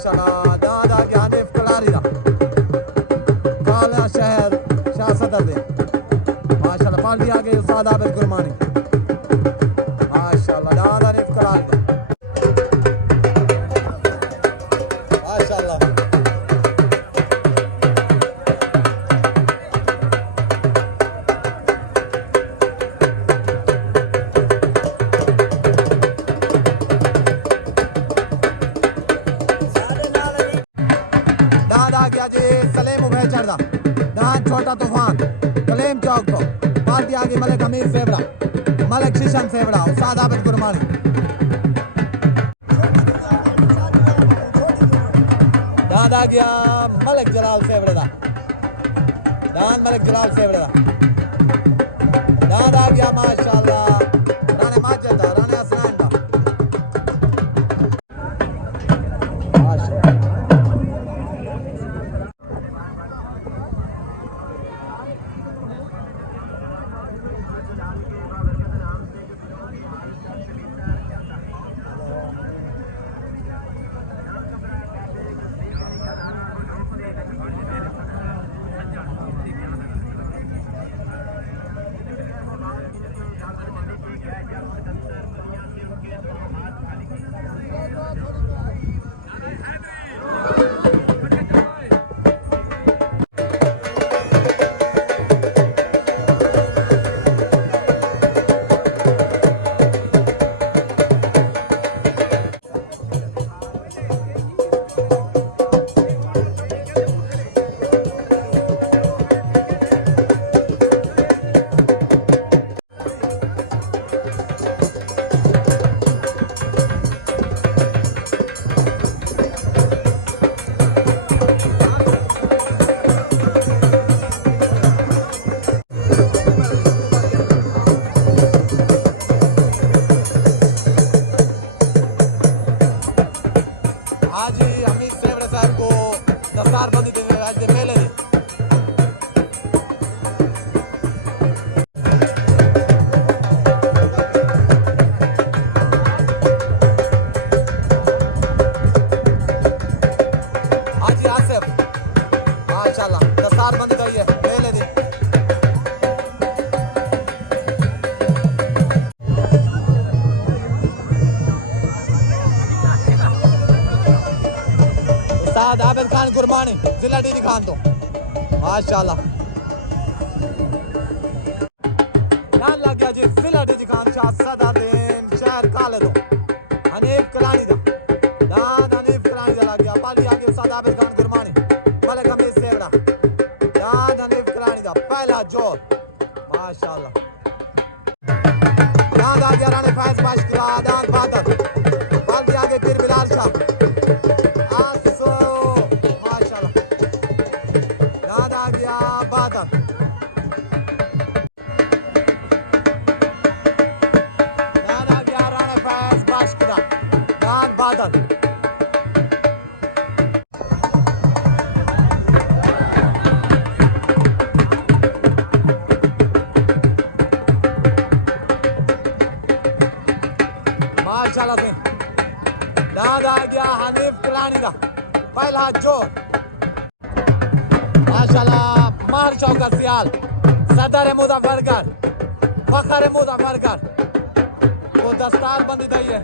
माशाल्लाह दादा ज्ञानिफ कलारी दा काला शहर शाह सदर दे माशाल्लाह पार्टी आगे उस्ताद आबिद गुरमानी माशाल्लाह दादा निफ कलारी दा माशाल्लाह छोटा तूफान कलेम चौक तो पार्टी आगे मलिक अमीर सेवड़ा मलिक शीशम सेवड़ा उस्ताद आबिद गुरमानी दादा गया मलिक जलाल सेवड़ा दा दान मलिक जलाल सेवड़ा दा दादा गया माशाल्लाह राणे माजिद दा राणे हसनैन दा उस्ताद आबिद खान गुरमानी जिला डीडी खान तो माशाल्लाह नाम लग गया जी जिला डीडी खान शाह सदर दिन शहर काले दो हनीफ कलानी दा दान हनीफ कलानी दा लग गया पाली आगे उस्ताद आबिद खान गुरमानी मलिक अमीर सेवड़ा दान हनीफ कलानी दा पहला जोर माशाल्लाह दान आ गया राणे फैज बाशिरा दान बादल पाली आगे पीर बिलाल शाह माशाल्लाह से दादा आ गया हनीफ कलानी दा पहला जोर माशाल्लाह मार चौका सियाल सदर मुजफ्फरगढ़ फखर मुजफ्फरगढ़ वो दस्तार बंदी दी है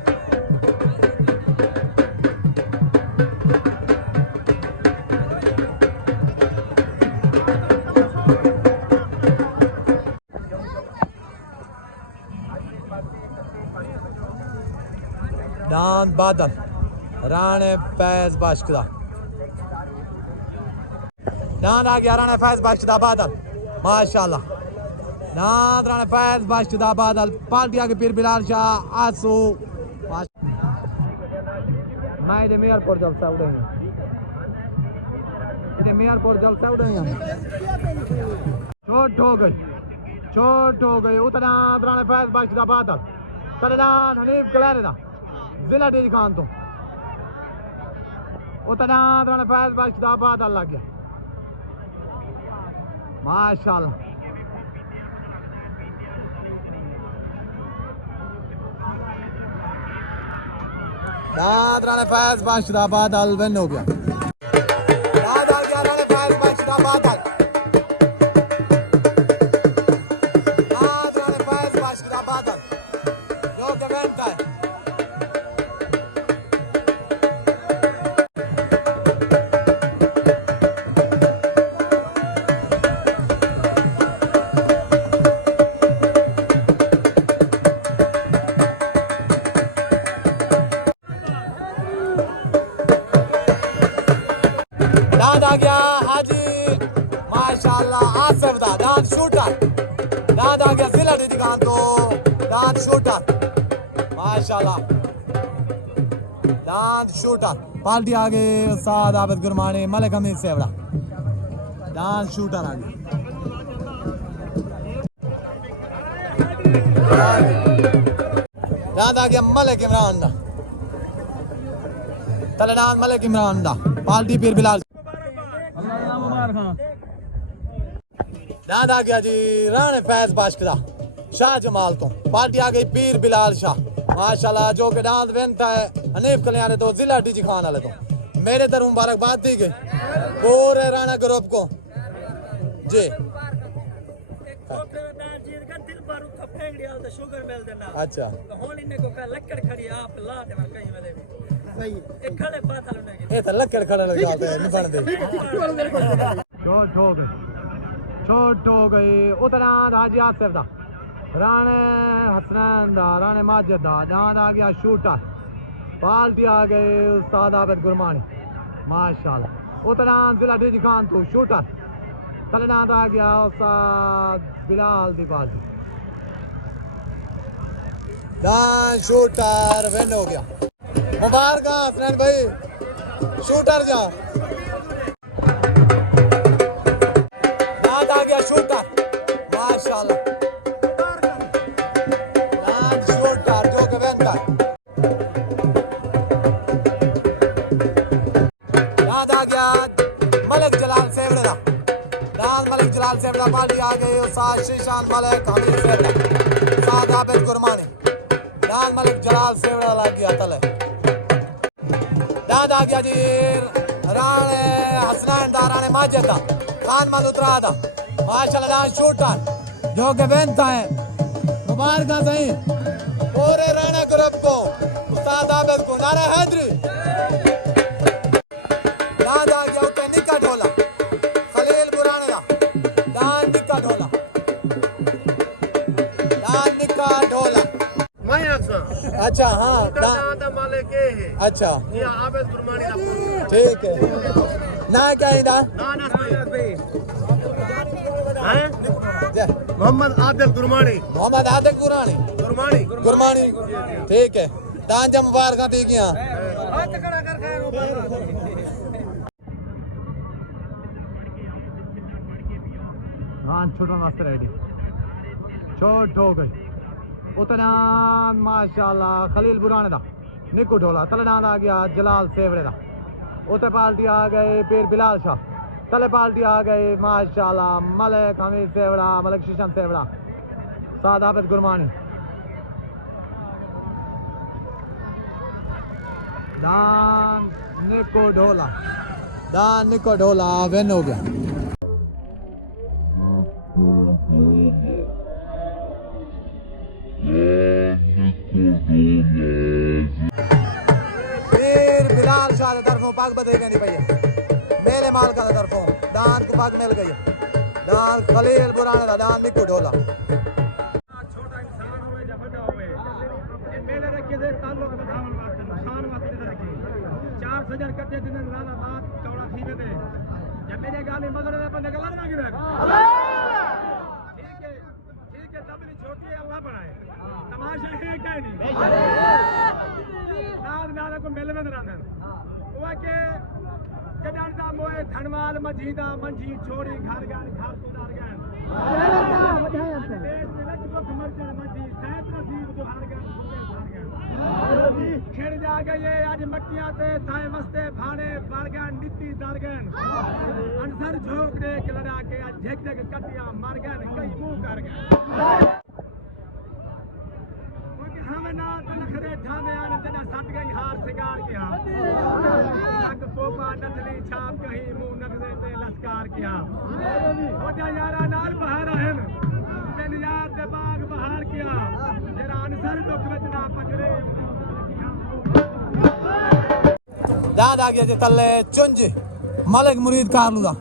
दान बादल राणे फैज बाशिरा दान आ गया राणे फैज बाशिरा बादल माशाल्लाह दान राणे फैज बाशिरा बादल पार्टी आगे पीर बिलाल शाह आंसू मैं मेयरपुर जलसा उड़े मेयरपुर जलसा उड़े चोट हो गई उतना राणे फैज बाशिरा बादल सरदार हनीफ कलानी दा जिला डीडी खान तो उतना राणे फैज बाशिरा बादल लग गया माशाल्लाह दाद राणे फैज बादशाह बादल विन हो गया दाद आ गया राणे फैज बादशाह बादल दाद राणे फैज बादशाह बादल जो के विन है दाद आ गया हाजी माशाल्लाह आसिफ दा दाद शूटर दाद आ गया जिला दी दुकान तो दाद शूटर माशाल्लाह दाद शूटर पार्टी आ गए उस्ताद आबिद गुरमानी मलिक हमीद सेवड़ा दाद शूटर आ गए दाद आ गया मलिक इमरान दा तलनान मलिक इमरान दा पार्टी पीर बिलाल दाद आ गया जी राणे फैज बादशाह शाह जमाल तो पार्टी आ गई पीर बिलाल शाह माशाल्लाह जो के दाद वेंता है हनीफ कल्याण तो जिला डीजी खान वाले तो मेरे तरफ मुबारकबाद दी गई पूरे राणा ग्रुप को जी अच्छा ये तो लकड़ खड़ा लगाते हैं निपण दे छोट हो गई उतना राजी आसिफ दा राणे हसनैन दा राणे माजिद दा दाद आ गया शूटर पार्टी आ गए उस्ताद आबिद गुरमानी माशाल्लाह उतना जिला डीजी खान तो शूटर तलनाद आ गया उस्ताद बिलाल दी बाजी दान शूटर विन हो गया मुबारक हसनैन भाई शूटर जा दाद आ गया शूटर माशाल्लाह दाद शूटर जो के विन कर दाद आ गया मलिक जलाल सेवड़ा दाद मलिक जलाल सेवड़ा पार्टी आ गई उस्ताद शीशान मलिक हमीद सेवड़ा उस्ताद आबिद गुरमानी दाद मलिक जलाल सेवड़ा लग गया तले दाद आ गया जी राणे हसनैन दा राणे माजिद दा खान मलूत्रा दा माशाल्लाह दाद शूटर जो के बेनता है मुबारक सही पूरे राणा ग्रुप को उस्ताद आबिद को नारे हैदरी दाद आ गया उते निका ढोला खलील बुराने दा दाद निका ढोला अच्छा हाँ मालिक है अच्छा आबिद गुरमानी दा ठीक है ना क्या है दा मोहम्मद आदिल गुरमानी गुरमानी ठीक है दान जब मुबारक दी गया हाँ छोटा मास्टर रेडी छोट हो गई उतना माशाल्लाह खलील बुराने दा निकू ढोला तलनाद आ गया जलाल सेवड़े दा उते पार्टी आ गए पीर बिलाल शाह तले पार्टी आ गए माशाल्लाह मलिक हमीद सेवड़ा मलिक शीशम सेवड़ा उस्ताद आबिद गुरमानी दान निको ढोला विन हो गया पीर बिलाल शाह तरफों पग बदेगा नहीं भैया मेरे माल का तरफों दान को पग मिल गई दान खलील बुराने दा दान निको ढोला छोटा इंसान होवे या बड़ा होवे ये मेले रखे दे ताल्लुक बतावन वास्ते खान वास्ते रखे चार सजन कट्टे दिन लाला बात कौड़ा खीवे दे जब मेरे गाली मगर दे बंदे गलत ना गिरे ठीक है तबली छोटी है अल्लाह बनाए तमाशा है क्या नहीं नाद को मेले में रहंदन वो के जडांदा मोए धनवाल मजीदा मंजी छोड़ी घर गान खाल तो डाल गए देश में लग को मर्जन मंजी सैत नसीब जो हार गए खेड़ जा गए आज मट्टियां ते थाए मस्ते भाने बाल गए नीति दार गए अनसर झोंक दे के लड़ा के आज झेक झेक कटियां मार गए कई मुंह कर गए हमें ना तन खरे ठामे आने जना सट गई हार सिंगार किया नक पोपा नथली छाप कहीं मुंह नगदे ते लस्कार किया होजा यारा नाल बहार रहन ते नियार ते बाग बहार किया जरा अनसर दुख विच ना पकड़े दाद आ गया जी तले चुंज मलिक मुरीद कारलू दा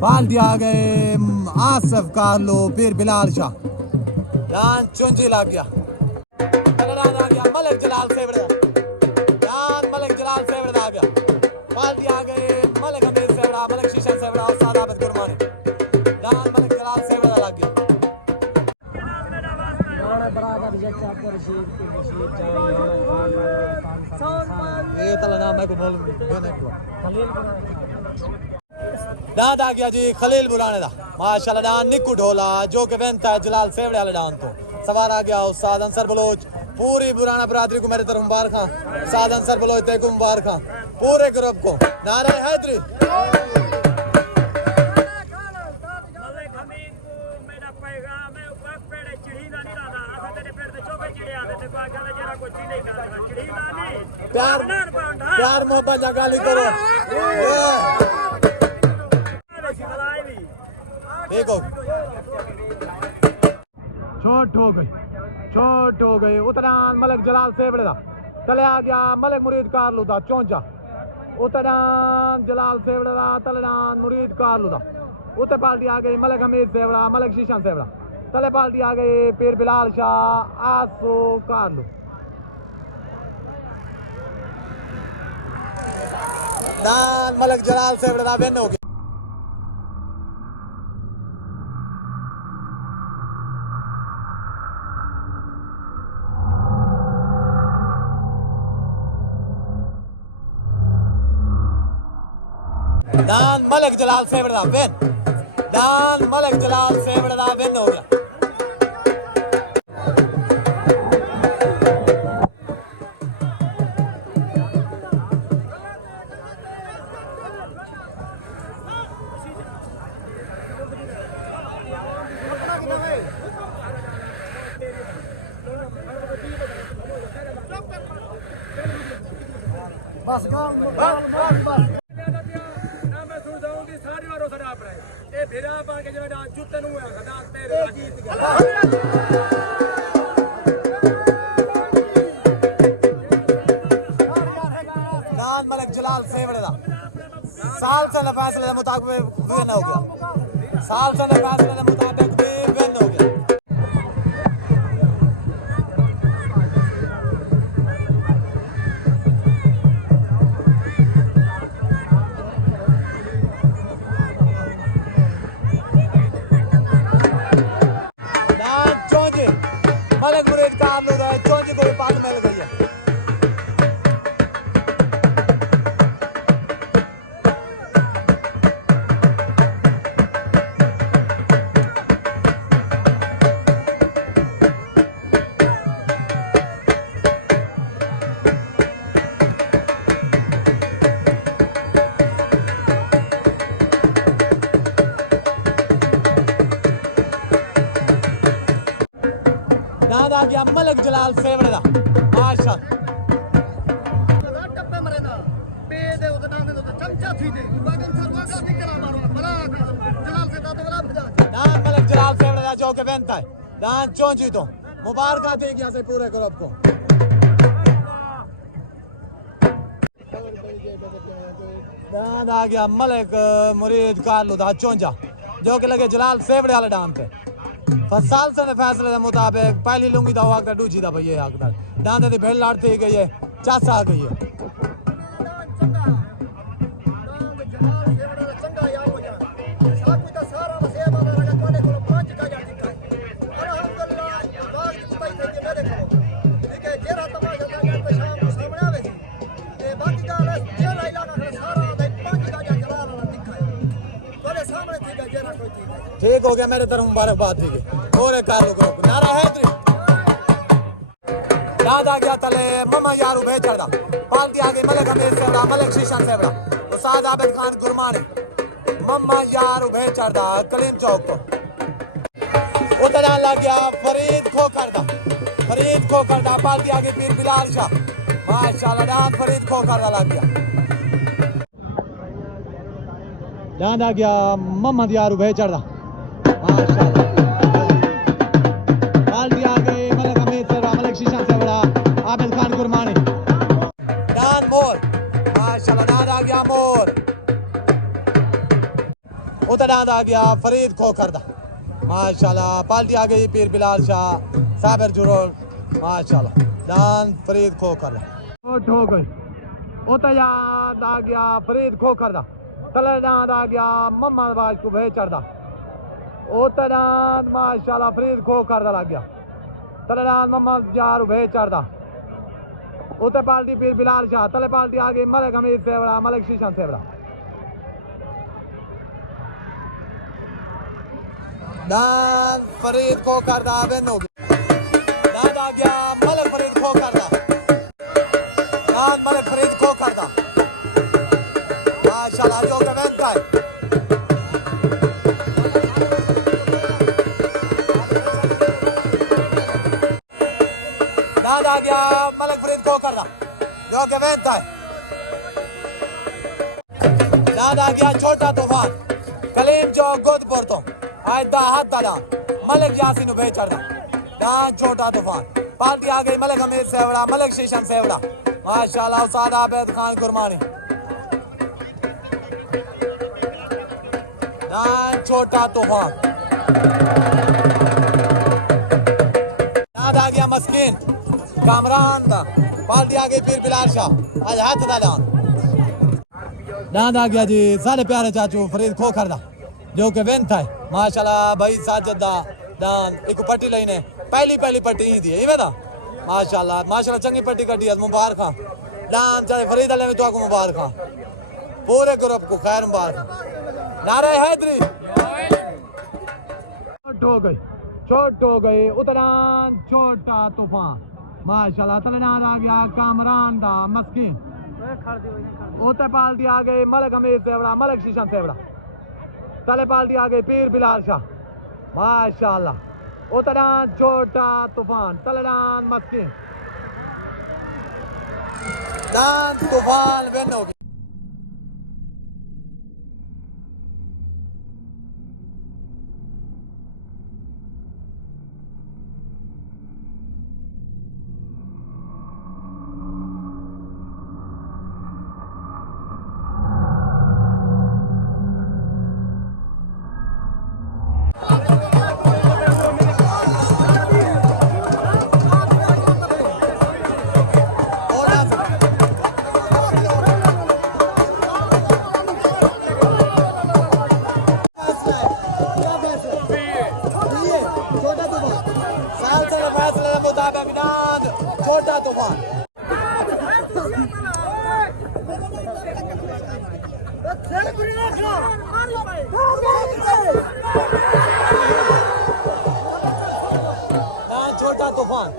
पाल्टी आ गए आसिफ कारलो पीर बिलाल शाह दान चुंज लग गया दान आ गया मलिक जलाल सेवड़ा दान मलिक जलाल सेवड़ा आ गया पाल्टी आ गए मलिक अमीर सेवड़ा मलिक शीशा सेवड़ा और सादा आबिद गुरमानी दान मलिक जलाल सेवड़ा लग गया ये तला नाम है को बोल दाद आ गया जी खलील बुराने दा माशाल्लाह दान निकू ढोला जो के बेनता है जलाल सेवड़े वाले दान तो सवार आ गया उस्ताद अंसर बलोच पूरी बुराना बरादरी को मेरे तरफ मुबारक खां उस्ताद अंसर बलोच ते को मुबारक खां पूरे ग्रुप को नारा हैदरी मलिक हमीद को मेरा पैगाम है वक्त पेड़े चिड़ीदा नहीं रहा आखा तेरे पेड़ ते चौके चिड़े आते ते को आगे जरा कोई चीज नहीं करता चिड़ीदा नहीं प्यार मोहब्बत जा गाली करो देखो छोट हो गई उतरान मलिक जलाल सेवड़े दा तले आ गया मलिक मुरीद कारलू दा चौंजा उतरान जलाल सेवड़े दा तलेदान मुरीद कारलू दा उते पार्टी आ गई मलिक हमीद सेवड़ा मलिक शीशा सेवड़ा तले पार्टी आ गई पीर बिलाल शाह आसो कारलू दान मलिक जलाल सेवड़े दा विन हो गया दान मलिक जलाल सेवड़ा दा विन दान मलिक जलाल सेवड़ा दा विन हो गया बस फिरा पा के जो डांस जुत्ते नु है डांस तेरे जीत गया दान मलिक जलाल सेवड़े दा साल से फैसले के मुताबिक विन हो गया साल से फैसले के मुताबिक विन हो गया मलिक मुरीद कारलू दा चौंजी को भी पाक मिल गई है दाद आ गया मलिक जलाल सेवड़े दा माशा टप्पे मरे ना पे दे उते दाने तो चमचा थी दे बागन सर वाका दिकरा मारो बला जलाल से दाते वाला भजा दान मलिक जलाल सेवड़े दा जो के बेनता है दान चौंजी तो मुबारक दे गया से पूरे ग्रुप को दाद आ गया मलिक मुरीद कारलू दा चौंजा जो के लगे जलाल सेवड़े वाले डांस पे साल से फैसले के मुताबिक पहली लुंगी दा वाक दूजी दा भैया हकदार दांदे दी भेड़ लड़ती गई है चासा आ गई है चंगा या हो जा साथ में सारा वसे वाला लगा तोने को 5 का जा दिखा अल्हम्दुलिल्लाह बाग कुताई थे मेरे को ठीक है जेरा तमाशा लगा तो शाम को सामने आवे थी ए बाकी का जेरा इलाका सारा 5 का जा जलाल दिखा तोरे सामने थी जेरा कोई थी ठीक हो गया मेरे तरफ मुबारकबाद थी और कारलू ग्रुप नारा हैदरी दाद आ गया तले ममा यारू बेचड़ा पाल्टी आ गई मलिक अमीर सेवड़ा मलिक शीशा सेवड़ा उस्ताद आबिद खान गुरमानी मम्मा यारू बेचड़ा कलीम चौक को उतरा लग गया फरीद खोखरदा पाल्टी आ गई पीर बिलाल शाह माशाल्लाह डांस फरीद खोकर लग गया डांस आ गया मोहम्मद यार उभे चढ़ा माशाल्लाह बाल्टी आ गई मलिक हमीद से मलिक शीशा से बड़ा आबिद खान गुरमानी डांस मोर माशाल्लाह डांस आ गया मोर उधर डांस आ गया फरीद खोकर दा माशाल्लाह पाल्टी आ गई पीर बिलाल शाह साबिर जुरोल माशाल्लाह डांस फरीद खोकर आउट हो गई उधर याद आ गया फरीद खोकर दा तले डांस आ गया मोहम्मद बाज को भे चढ़दा उधर डांस माशाल्लाह फरीद खोकर दा लग गया तले डांस मोहम्मद यार भे चढ़दा उधर पाल्टी पीर बिलाल शाह तले पाल्टी आ गई मलिक हमीद से बड़ा मलिक शीशा से बड़ा डांस फरीद खोकर दा बेन हो गया डांस आ गया मलिक फरीद खोकर दा डांस मलिक फरीद खोकर दा माशाल्लाह जो के बेन का डांस आ गया मलिक फरीद खोकर दा जो के बेन का डांस आ गया छोटा तूफान कलीम जो गोदपुर तो आयदा हाथ दादा मलिक यासीन उभे चढ़ा डांस छोटा तूफान पार्टी आ गई मलिक हमीद सेवड़ा मलिक शीशम सेवड़ा माशाल्लाह उस्ताद आबिद खान गुरमानी डांस छोटा तूफान डांस आ गया मस्कीन कामरान दा पार्टी आ गई पीर बिलाल शाह आज हाथ दादा डांस आ गया जी सारे प्यारे चाचू फरीद खोकर दा जो के वेन था माशाल्लाह भाई साजद दा दान एक पट्टी लेने पहली पट्टी ही थी इवे दा माशाल्लाह चंगी पट्टी कटी है मुबारक दान चाहे फरीद अली में तो आपको मुबारक पूरे ग्रुप को खैर मुबारक नारे हैदरी छोट हो गई उतरान छोटा तूफान माशाल्लाह तलनाद आ गया कामरान दा मस्कीन उते पाल्टी आ गई मलिक हमीद सेवड़ा मलिक शीशम सेवड़ा तले पाल्टी आ गई पीर बिलाल शाह माशाल्लाह उतरान छोटा तूफान तलनाद मस्कीन दान तूफान विन हो गया छोटा तूफान छोटा तूफान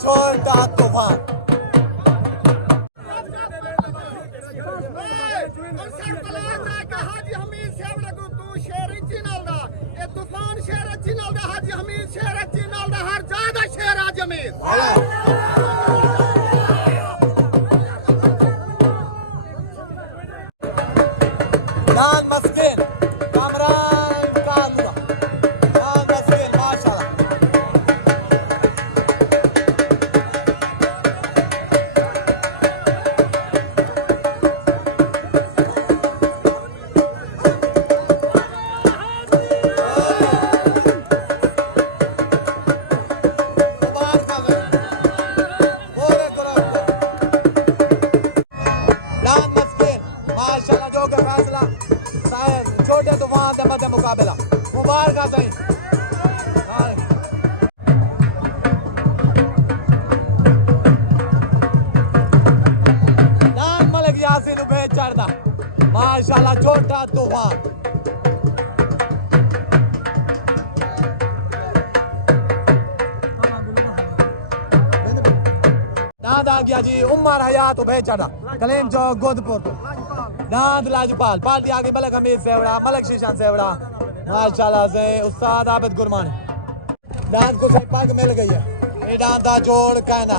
छोटा तूफान हाजी हमीद सेवड़ा को तू शेर चिनल दा ए तूफान शेर चिनल दा हाजी हमीद शेर चिनल दा हर ज्यादा शेर हाजी हमीद दान मस्किन कामरान कालुआ दान मस्किन माशाल्लाह छोटे तूफान के मध्य मुकाबला मुबारक सही दान मलिक यासीन उबे चढ़दा माशाल्लाह छोटा तूफान दाद आ गया जी उमर हयात उबे चढ़ा कलीम चौक गोदपुर दाद लाजपाल पार्टी आगे मलक हमीद सेवड़ा मलक शीशान सेवड़ा माशाल्लाह से उस्ताद आबिद गुरमानी दाद को सही पग मिल गई है ये दाद दा जोड़ कहना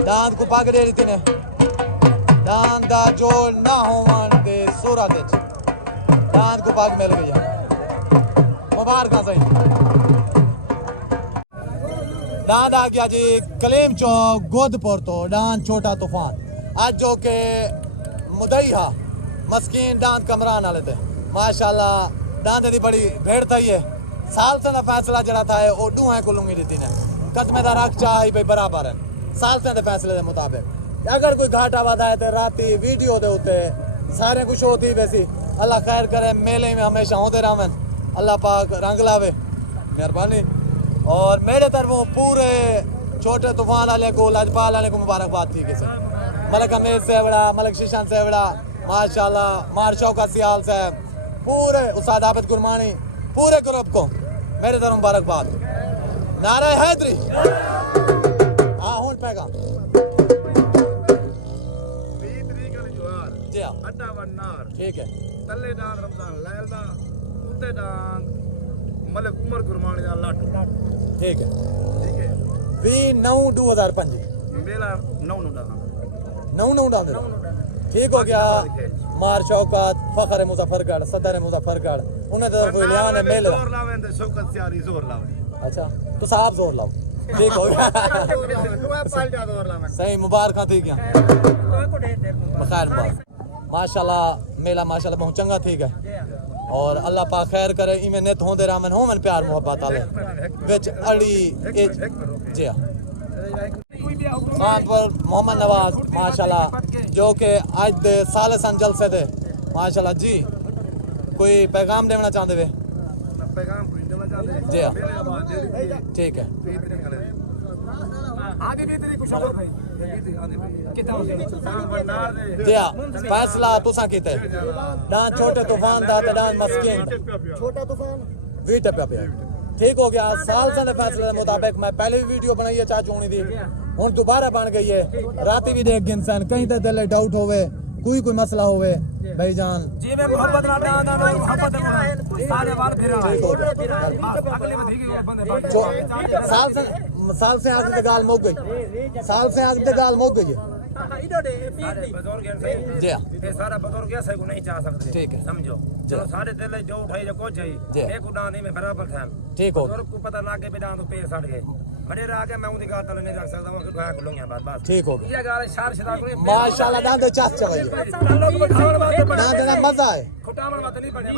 दाद को पग दे दी ने दाद दा जोड़ ना होवन दे सूरत विच दाद को पग मिल गई है मुबारक सही दाद आ गया जी कलीम चौक गोदपुर तो दान छोटा तूफान आज जो के मुदई हा मस्कीन दांत कमरान वाले थे माशाल्लाह दांत दी बड़ी भेड़ थी है साल से फैसला जड़ा था वो डूहे को लूंगी दी ने कदमे दा रख चाही भाई बराबर है साल से फैसले के मुताबिक अगर कोई घाटा वादा है तो राती वीडियो दे उते सारे कुछ होती वैसी अल्लाह खैर करे मेले में हमेशा होते रहन अल्लाह पाक रंग लावे मेहरबानी और मेरे तरफों पूरे छोटे तूफान वाले को लाजपाल वाले को मुबारकबाद थी किसे मलक हमीद सेवड़ा मलक शीशान सेवड़ा माशाल्लाह मार शौकत सियाल साहब पूरे उस्ताद आबिद गुरमानी पूरे ग्रुप को मेरे तरफ मुबारकबाद नारे हैदरी हाँ हूं पैगा जी हाँ अड्डा वन्नार ठीक है तल्ले दान रमजान लैल दा उते दान मलक उमर गुरमानी दा लाट ठीक है ठीक है 2009-2005 मेला 9 डाल दे ठीक हो गया मार शौकत फखर मुजफ्फरगढ़ सदर मुजफ्फरगढ़ उन्हें तो कोई लियान है मेल जोर लावे ते शौकत सियारी जोर लावे अच्छा तो साहब जोर लाओ ठीक हो गया सही मुबारक थी गया बखैर माशाल्लाह मेला माशाल्लाह बहुत चंगा थी गया और अल्लाह पाक खैर करे इवें नित होंदे रहन होवन प्यार मोहब्बत वाले विच अड़ी जी खानपुर मोहम्मद नवाज माशाल्लाह जो कि आज दे साल सन जलसे थे माशाल्लाह जी कोई पैगाम देना चाहते वे पैगाम देना चाहते जी हाँ ठीक है जी हाँ फैसला तुसा कीते दान छोटे तूफान दा ते दान मस्कीन छोटा तूफान 20 टप्पा पे ठीक हो गया साल से फैसले के मुताबिक मैं पहले भी वीडियो बनाई है चाचू होनी थी हूँ दोबारा बन गई है राती भी देख इंसान कहीं तो दिल डाउट होवे कोई मसला होवे भाईजान जी मैं मोहब्बत ना दान मोहब्बत सारे वाल फिरा अगले में ठीक है बंदे साल से आग दे गाल मुक गई साल से आग दे गाल मुक गई है जी हाँ ये सारा बुजुर्ग ऐसे को नहीं चाह सकते ठीक है समझो चलो सारे दिल जो उठाई जो को चाहिए एक उड़ान में बराबर था ठीक हो बुजुर्ग को पता लागे बिना तो पैर सड़ गए बड़े राह के मैं उनकी गाल तले नहीं रख सकता हूं उठा के लूंगा बात बात ठीक हो ये गाल शार शदा को माशाल्लाह दांत चास चगाई लोग बढ़ावन बात दांत ना मजा है खुटावन बात नहीं बने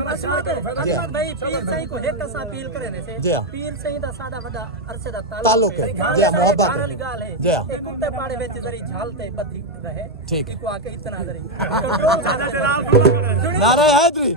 भाई पीर सही को एक सा अपील करे ने से जी हाँ पीर सही दा सादा वडा अरसे दा ताल्लुक है जी हाँ मोहब्बत है गाल है जी हाँ एक कुत्ते पाड़े विच जरी झालते बदी रहे ठीक है को आके इतना जरी नारे हैदरी